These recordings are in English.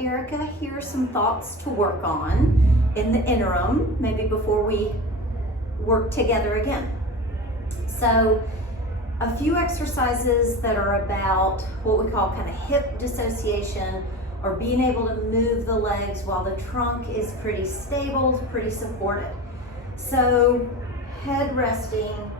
Erica, here are some thoughts to work on in the interim, maybe before we work together again. So a few exercises that are about what we call kind of hip dissociation, or being able to move the legs while the trunk is pretty stable, pretty supported. So head resting,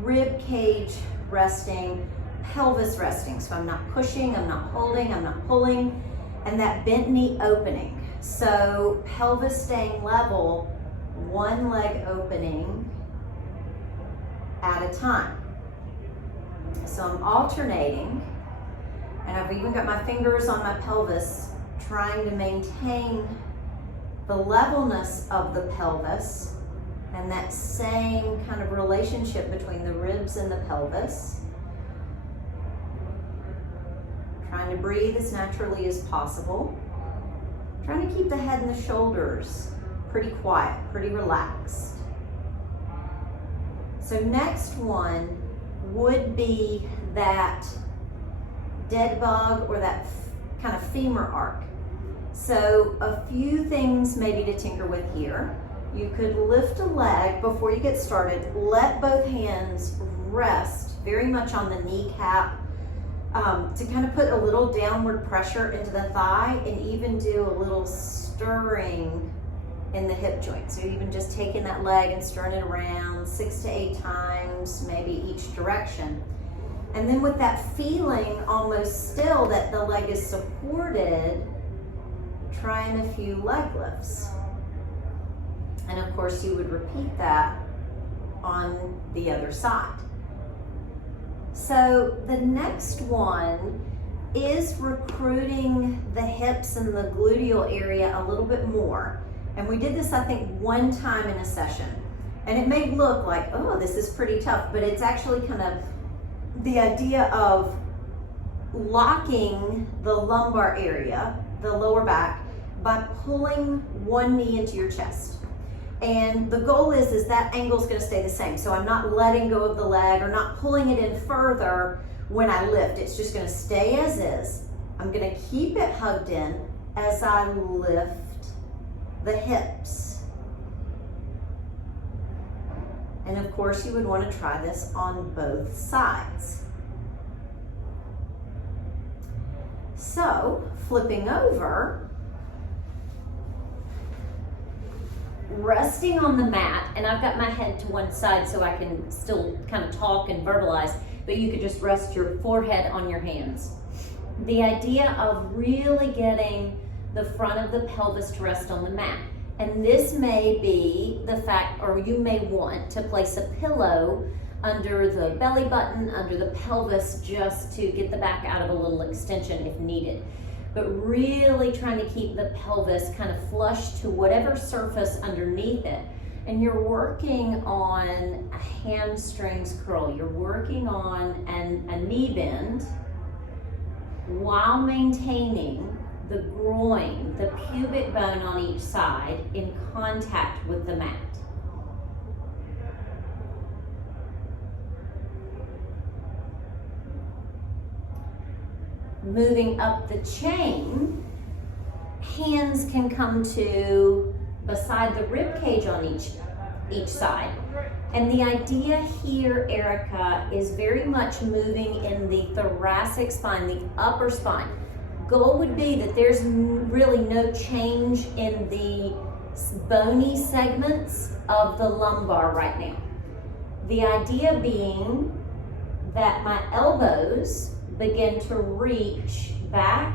rib cage resting, pelvis resting. So I'm not pushing, I'm not holding, I'm not pulling, and that bent knee opening. So pelvis staying level, one leg opening at a time. So I'm alternating, and I've even got my fingers on my pelvis, trying to maintain the levelness of the pelvis and that same kind of relationship between the ribs and the pelvis. Trying to breathe as naturally as possible. Trying to keep the head and the shoulders pretty quiet, pretty relaxed. So next one would be that dead bug or that kind of femur arc. So a few things maybe to tinker with here. You could lift a leg before you get started. Let both hands rest very much on the kneecap to kind of put a little downward pressure into the thigh, and even do a little stirring in the hip joint. So even just taking that leg and stirring it around 6 to 8 times, maybe each direction. And then with that feeling almost still that the leg is supported, trying a few leg lifts. And of course you would repeat that on the other side. So the next one is recruiting the hips and the gluteal area a little bit more. And we did this, I think, one time in a session. And it may look like, oh, this is pretty tough, but it's actually kind of the idea of locking the lumbar area, the lower back, by pulling one knee into your chest. And the goal is that angle is going to stay the same. So I'm not letting go of the leg or not pulling it in further when I lift. It's just going to stay as is. I'm going to keep it hugged in as I lift the hips. And of course you would want to try this on both sides. So flipping over, resting on the mat, and I've got my head to one side so I can still kind of talk and verbalize, but you could just rest your forehead on your hands. The idea of really getting the front of the pelvis to rest on the mat. And this may be the fact, or you may want to place a pillow under the belly button, under the pelvis, just to get the back out of a little extension if needed. But really trying to keep the pelvis kind of flush to whatever surface underneath it. And you're working on a hamstrings curl. You're working on a knee bend while maintaining the groin, the pubic bone on each side in contact with the mat. Moving up the chain, hands can come to beside the rib cage on each side. And the idea here, Erica, is very much moving in the thoracic spine, the upper spine. Goal would be that there's really no change in the bony segments of the lumbar right now. The idea being that my elbows begin to reach back,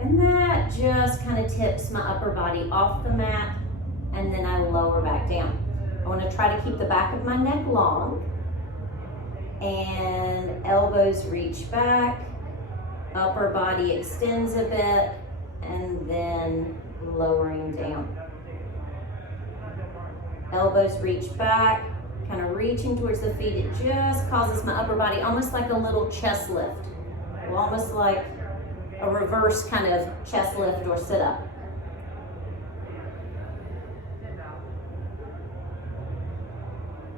and that just kind of tips my upper body off the mat, and then I lower back down. I want to try to keep the back of my neck long, and elbows reach back, upper body extends a bit, and then lowering down. Elbows reach back, kind of reaching towards the feet. It just causes my upper body almost like a little chest lift, almost like a reverse kind of chest lift or sit up.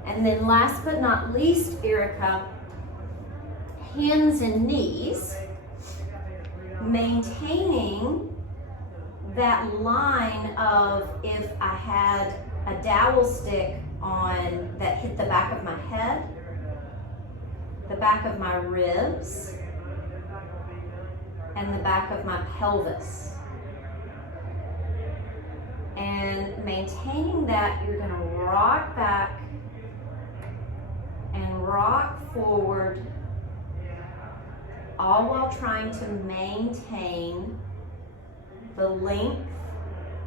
And then last but not least, Erica, hands and knees, maintaining that line of if I had a dowel stick on that hit the back of my head, the back of my ribs, and the back of my pelvis. And maintaining that, you're going to rock back and rock forward, all while trying to maintain the length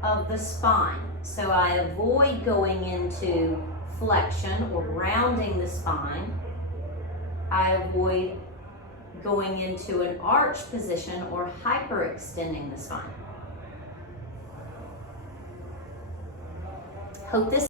of the spine. So I avoid going into flexion or rounding the spine. I avoid going into an arch position or hyperextending the spine. Hope this